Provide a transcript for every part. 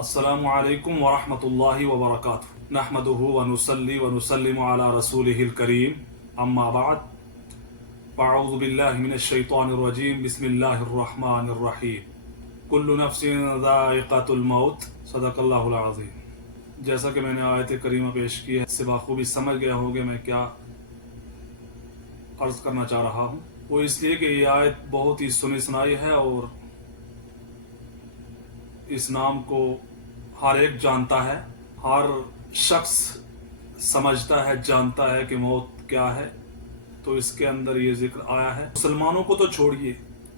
السلام علیکم ورحمۃ اللہ وبرکاتہ نحمدہ ونصلی ونسلم علی رسولہ الکریم اما بعد فاعوذ باللہ من الشیطان الرجیم بسم اللہ الرحمن الرحیم کل نفس ذائقۃ الموت صدق اللہ العظیم۔ جیسا کہ میں نے آیت کریمہ پیش کی ہے، اس سے بخوبی سمجھ گیا ہوگا میں کیا عرض کرنا چاہ رہا ہوں۔ وہ اس لیے کہ یہ آیت بہت ہی سنی سنائی ہے اور اس نام کو ہر ایک جانتا ہے، ہر شخص سمجھتا ہے، جانتا ہے کہ موت کیا ہے، تو اس کے اندر یہ ذکر آیا ہے۔ مسلمانوں کو تو چھوڑیے،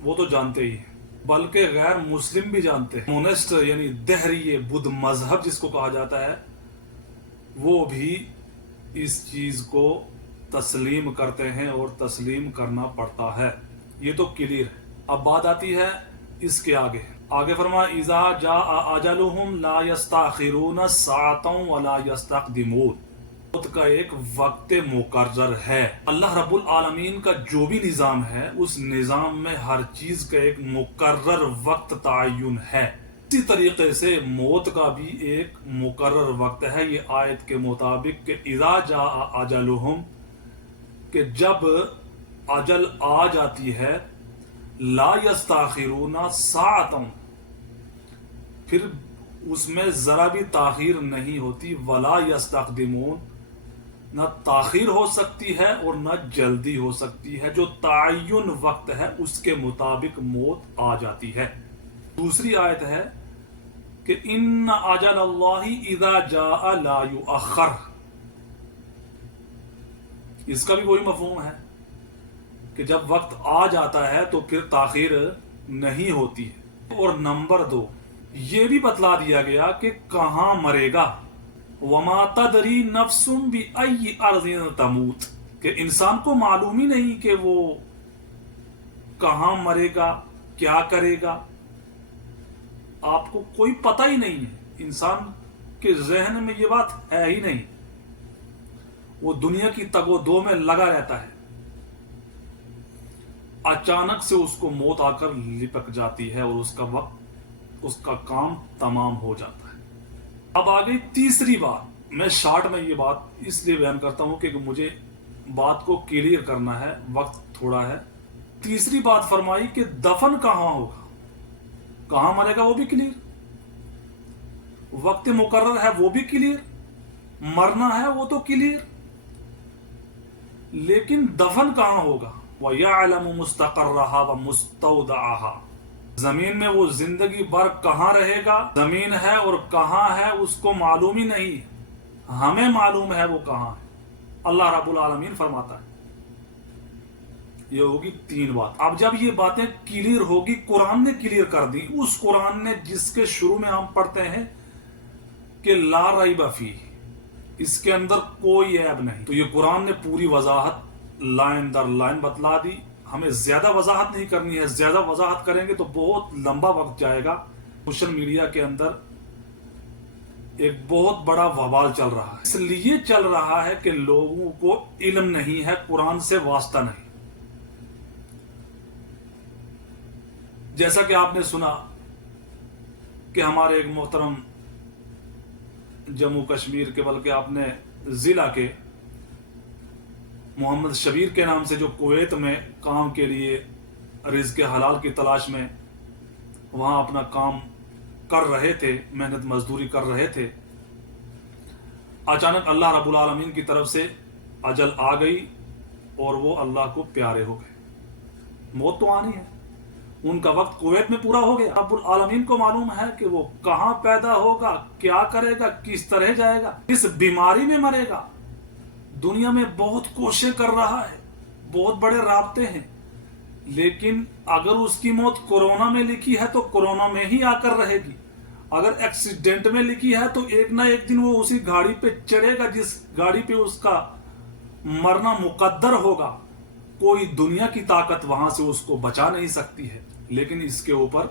وہ تو جانتے ہی ہیں، بلکہ غیر مسلم بھی جانتے ہیں۔ مونسٹ یعنی دہریے بدھ مذہب جس کو کہا جاتا ہے، وہ بھی اس چیز کو تسلیم کرتے ہیں اور تسلیم کرنا پڑتا ہے۔ یہ تو کلیئر ہے۔ اب بات آتی ہے اس کے آگے فرمایا اذا جاء اجلهم لا يستاخرون ساعة ولا يستقدمون۔ موت کا ایک وقت مقرر ہے۔ اللہ رب العالمین کا جو بھی نظام ہے، اس نظام میں ہر چیز کا ایک مقرر وقت تعین ہے۔ اسی طریقے سے موت کا بھی ایک مقرر وقت ہے۔ یہ آیت کے مطابق کہ اذا جاء اجلهم، کہ جب اجل آ جاتی ہے، لا یستاخرون ساعة، پھر اس میں ذرا بھی تاخیر نہیں ہوتی، ولا یستقدمون، نہ تاخیر ہو سکتی ہے اور نہ جلدی ہو سکتی ہے۔ جو تعین وقت ہے اس کے مطابق موت آ جاتی ہے۔ دوسری آیت ہے کہ ان اجل اللہ اذا جاء لا یؤخر، اس کا بھی وہی مفہوم ہے کہ جب وقت آ جاتا ہے تو پھر تاخیر نہیں ہوتی ہے۔ اور نمبر 2، یہ بھی بتلا دیا گیا کہ کہاں مرے گا، وما تدری نفس بأی ارض تموت، کہ انسان کو معلوم ہی نہیں کہ وہ کہاں مرے گا، کیا کرے گا، آپ کو کوئی پتہ ہی نہیں ہے۔ انسان کے ذہن میں یہ بات ہے ہی نہیں، وہ دنیا کی تگ و دو میں لگا رہتا ہے، اچانک سے اس کو موت آ کر لپک جاتی ہے اور اس کا وقت، اس کا کام تمام ہو جاتا ہے۔ اب آ گئی تیسری بات۔ میں شارٹ میں یہ بات اس لیے بیان کرتا ہوں کہ مجھے بات کو کلیئر کرنا ہے، وقت تھوڑا ہے۔ تیسری بات فرمائی کہ دفن کہاں ہوگا، کہاں مرے گا وہ بھی کلیئر، وقت مقرر ہے وہ بھی کلیئر، مرنا ہے وہ تو کلیئر، لیکن دفن کہاں ہوگا۔ وَيَعْلَمُ مُسْتَقَرَّهَا وَمُسْتَوْدَعَهَا، زمین میں وہ زندگی بھر کہاں رہے گا، زمین ہے اور کہاں ہے اس کو معلوم ہی نہیں، ہمیں معلوم ہے وہ کہاں ہے، اللہ رب العالمین فرماتا ہے۔ یہ ہوگی 3 بات۔ اب جب یہ باتیں کلیئر ہوگی، قرآن نے کلیئر کر دی، اس قرآن نے جس کے شروع میں ہم پڑھتے ہیں کہ لا ریب فیہ، اس کے اندر کوئی عیب نہیں، تو یہ قرآن نے پوری وضاحت لائن در لائن بتلا دی۔ ہمیں زیادہ وضاحت نہیں کرنی ہے، زیادہ وضاحت کریں گے تو بہت لمبا وقت جائے گا۔ سوشل میڈیا کے اندر ایک بہت بڑا وبال چل رہا ہے، اس لیے چل رہا ہے کہ لوگوں کو علم نہیں ہے، قرآن سے واسطہ نہیں۔ جیسا کہ آپ نے سنا کہ ہمارے ایک محترم جموں کشمیر کے، بلکہ اپنے ضلع کے محمد شبیر کے نام سے، جو کویت میں کام کے لیے رزق حلال کی تلاش میں وہاں اپنا کام کر رہے تھے، محنت مزدوری کر رہے تھے، اچانک اللہ رب العالمین کی طرف سے اجل آ گئی اور وہ اللہ کو پیارے ہو گئے۔ موت تو آنی ہے، ان کا وقت کویت میں پورا ہو گیا۔ رب العالمین کو معلوم ہے کہ وہ کہاں پیدا ہوگا، کیا کرے گا، کس طرح جائے گا، کس بیماری میں مرے گا۔ دنیا میں بہت کوششیں کر رہا ہے، بہت بڑے رابطے ہیں، لیکن اگر اس کی موت کورونا میں لکھی ہے تو کورونا میں ہی آ کر رہے گی، اگر ایکسیڈنٹ میں لکھی ہے تو ایک نہ ایک دن وہ اسی گاڑی پہ چڑھے گا جس گاڑی پہ اس کا مرنا مقدر ہوگا۔ کوئی دنیا کی طاقت وہاں سے اس کو بچا نہیں سکتی ہے، لیکن اس کے اوپر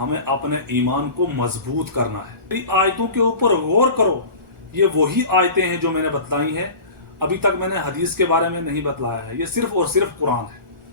ہمیں اپنے ایمان کو مضبوط کرنا ہے۔ آیتوں کے اوپر غور کرو، یہ وہی آیتیں ہیں جو میں نے بتلائی ہیں، ابھی تک میں نے حدیث کے بارے میں نہیں بتلایا ہے، یہ صرف اور صرف قرآن ہے۔